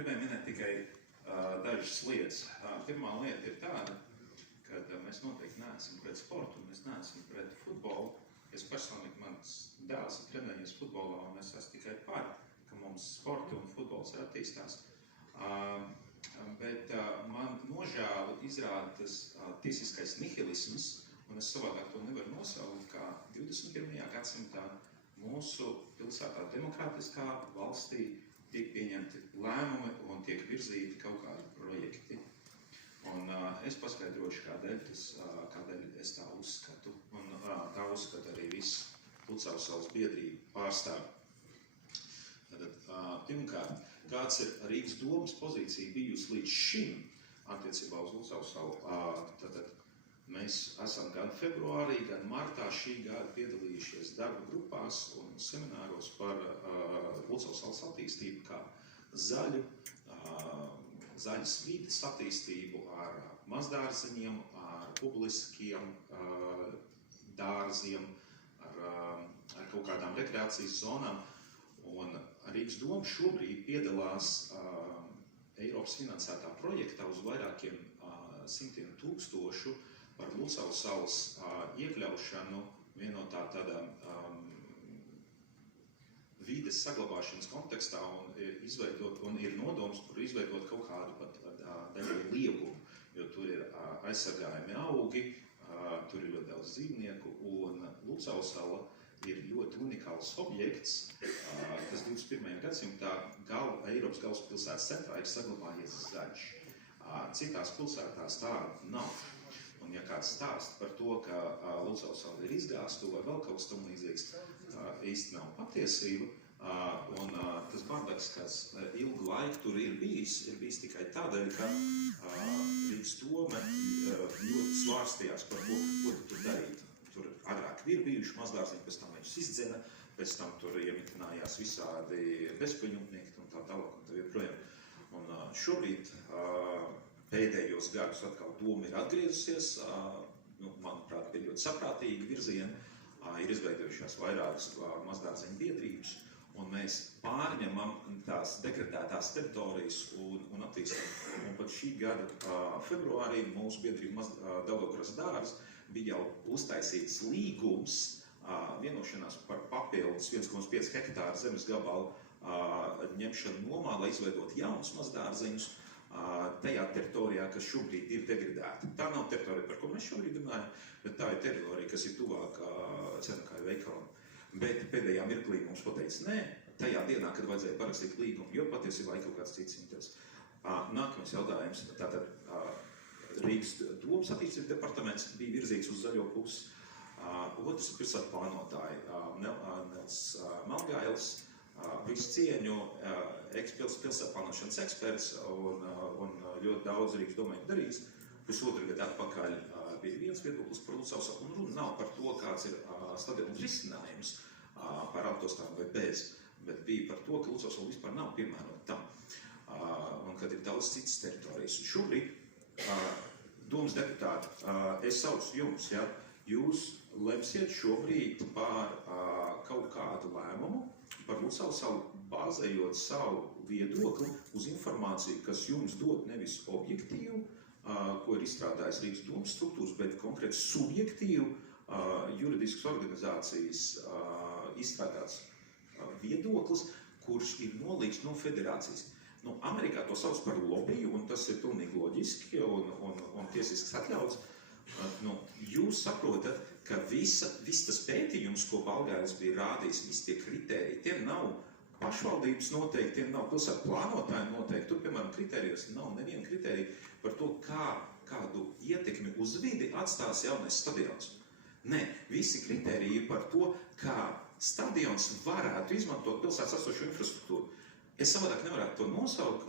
gribēju minēt tikai dažas lietas. Pirmā lieta ir tāda, ka mēs noteikti neesam pret sportu un mēs neesam pret futbolu. Es personīgi, mans dēls ir trenējies futbolā un es esmu tikai par, ka mums sporti un futbols ir attīstās. Bet man nožēlu izrāda tas tiesiskais nihilisms, un es savādāk to nevaru nosaukt, kā 21. gadsimtā mūsu pilsētā demokrātiskā valstī tiek pieņemti lēmumi un tiek virzīti kaut kādi projekti. Un es paskaidrošu, kādēļ es tā uzskatu, un tā uzskata arī viss Lucavsalas biedrība pārstāv. Pirmkārt, kāds ir Rīgas domas pozīcija bijusi līdz šim attiecībā uz Lucavsalu? Tātad mēs esam gan februārī, gan martā šī gada piedalījušies darba grupās un semināros par Lucavsalas attīstību kā zaļas vides attīstību ar mazdārziņiem, ar publiskiem dārziem, ar kaut kādām rekreācijas zonām. Un Rīgas doma šobrīd piedalās Eiropas finansētā projektā uz vairākiem simtiem tūkstošu par Lucavsalas iekļaušanu vienotā tādā vides saglabāšanas kontekstā un ir nodoms tur izveidot kaut kādu pat daļai liegumu, jo tur ir aizsargājami augi, tur ir ļoti daudz dzīvnieku, un Lucavsala ir ļoti unikāls objekts, kas 21. gadsimtā Eiropas galvaspilsētas centrā ir saglabājies zaļš. Citās pilsētās tāda nav. Un ja kāds stāsta par to, ka Lucavsala ir izgāsta vai vēl kaut kas tam līdzīgs, īsti nav patiesība. Un tas bardaks, kas ilgu laiku tur ir bijis tikai tādēļ, ka Rīgas doma ļoti svārstījās par to, ko tur darīt. Tur agrāk ir bijuši mazdārziņi, pēc tam viņus izdzena, pēc tam tur iemitinājās visādi bezpaņumtnieki un tā tālāk un tā joprojām. Un šobrīd pēdējos gadus atkal doma ir atgriezusies, manuprāt, ir ļoti saprātīgi virzieni, ir izveidojušās vairākas mazdārziņu biedrības, un mēs pārņemam tās degradētās teritorijas un attīstam. Un pat šī gada februārī mūsu biedrība Daugavpils dārs bija jau uztaisīts līgums, vienošanās par papildus 1,5 hektāru zemes gabalu ņemšanu nomā, lai izveidot jaunus mazdārziņus tajā teritorijā, kas šobrīd ir degradēta. Tā nav teritorija, par ko mēs šobrīd runājam, bet tā ir teritorija, kas ir tuvāk Cenakāju veikalam. Bet pēdējā mirklī mums pateica nē, tajā dienā, kad vajadzēja parakstīt līgumu, jo patiesībā ir kaut kāds cits interesi. Nākamais jautājums, tātad Rīgas domas attīstības departaments bija virzīts uz zaļo pusi. Otrs ir pilsētu plānotāji Nels Melgailis, visu cieņu, pilsētu plānošanas eksperts un ļoti daudz Rīgas domē darījis. Pusotru gadu atpakaļ bija viens viedoklis par Lucavsalu, un runa nav par to, kāds ir stadions risinājums par autostāvu vai bez, bet bija par to, ka Lucavsala vispār nav piemērota tam, un kad ir daudz citas teritorijas. Šobrīd, domas deputāti, es saucu jums, ja, jūs lemsiet šobrīd par kaut kādu lēmumu, par Lucavsalu bāzējot savu viedokli uz informāciju, kas jums dod nevis objektīvu, ko ir izstrādājis Rīgas domas struktūras, bet konkrēti subjektīvu juridiskas organizācijas izstrādāts viedoklis, kurš ir nolīgts no federācijas. Amerikā to sauc par lobiju, un tas ir pilnīgi loģiski un tiesisks atļauts. Jūs saprotat, ka viss tas pētījums, ko Balgailis bija rādījis, visi tie kritēriji, tiem nav pašvaldības noteikti, tiem nav pilsētu plānotāji noteikti. Tur, piemēram, kritērijos nav neviena kritērija par to, kādu ietekmi uz vidi atstās jaunais stadions. Nē, visi kritēriji par to, kā stadions varētu izmantot pilsētas esošo infrastruktūru. Es savādāk nevarētu to nosaukt,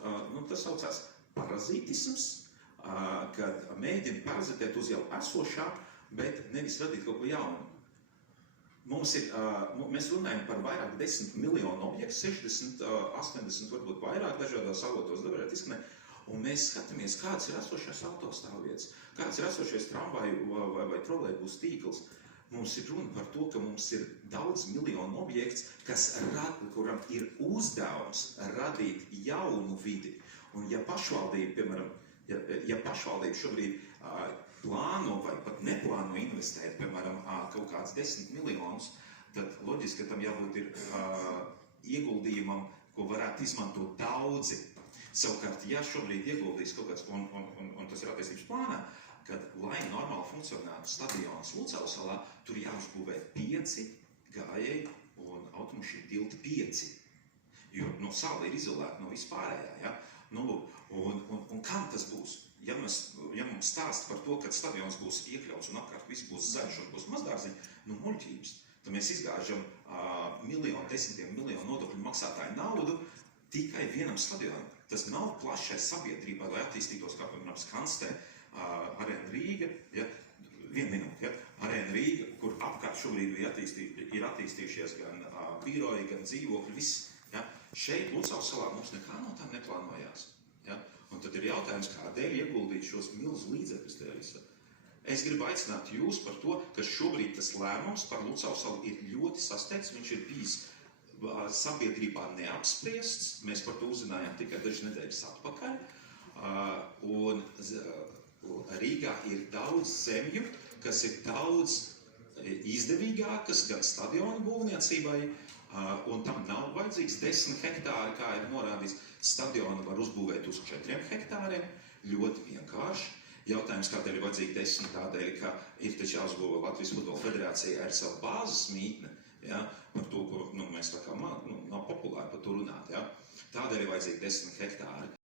tas saucās parazītisms, kad mēģina parazitēt uz jau esošā, bet nevis radīt kaut ko jaunu. Mēs runājam par vairāk 10 miljonu objektu, 60, 80, varbūt vairāk dažādās avotos varētu izskanēt, un mēs skatāmies, kāds ir esošās autostāvvietas, kāds ir esošais tramvaju vai trolejbusu tīkls. mums ir runa par to, ka mums ir daudz miljonu objekts, kuram ir uzdevums radīt jaunu vidi. Un ja pašvaldība, piemēram, ja pašvaldība šobrīd plāno vai pat neplāno investēt, piemēram, kaut kāds 10 miljonus, tad loģiski, ka tam jābūt ir ieguldījumam, ko varētu izmantot daudzi. Savukārt, ja šobrīd ieguldīs kaut kāds, un tas ir attīstības plānā, kad, lai normāli funkcionētu stadions Lucavsalā, tur jāuzbūvē 5 gājēji un automašīnu tilti 5. Jo sala ir izolēta no vispārējā. Ja? Un kam tas būs? Ja mums stāst par to, ka stadions būs iekļauts un apkārt viss būs zaļš un būs mazdārziņi, muļķības. Tad mēs izgāžam desmitiem miljonu nodokļu maksātāju naudu tikai vienam stadionam. Tas nav plašai sabiedrībai, lai attīstītos, kā piemēram Skanstē, Arēna Rīga, ja? 1 minūte, ja? Arēna Rīga, kur apkārt šobrīd ir attīstījušies gan biroji, gan dzīvokļi, viss. Ja? Šeit Lucavsalā mums nekā no tām neplānojās. Ja? Un tad ir jautājums, kādēļ ieguldīt šos milzu līdzekļus tajā visā. Es gribu aicināt jūs par to, ka šobrīd tas lēmums par Lucavsalu ir ļoti sasteigts, viņš ir bijis sabiedrībā neapspriests, mēs par to uzzinājām tikai dažas nedēļas atpakaļ, un Rīgā ir daudz zemju, kas ir daudz izdevīgākas gan stadionu būvniecībai, un tam nav vajadzīgs 10 hektāri, kā ir norādīts. Stadionu var uzbūvēt uz 4 hektāriem, ļoti vienkārši. Jautājums, kādēļ ir vajadzīgi 10, tādēļ, ka ir taču jāuzbūvē Latvijas Futbola federācija ar savu bāzes mītni, ja, par to, ko mēs tā kā nav populāri par to runāt. Ja. Tādēļ ir vajadzīgi 10 hektāri.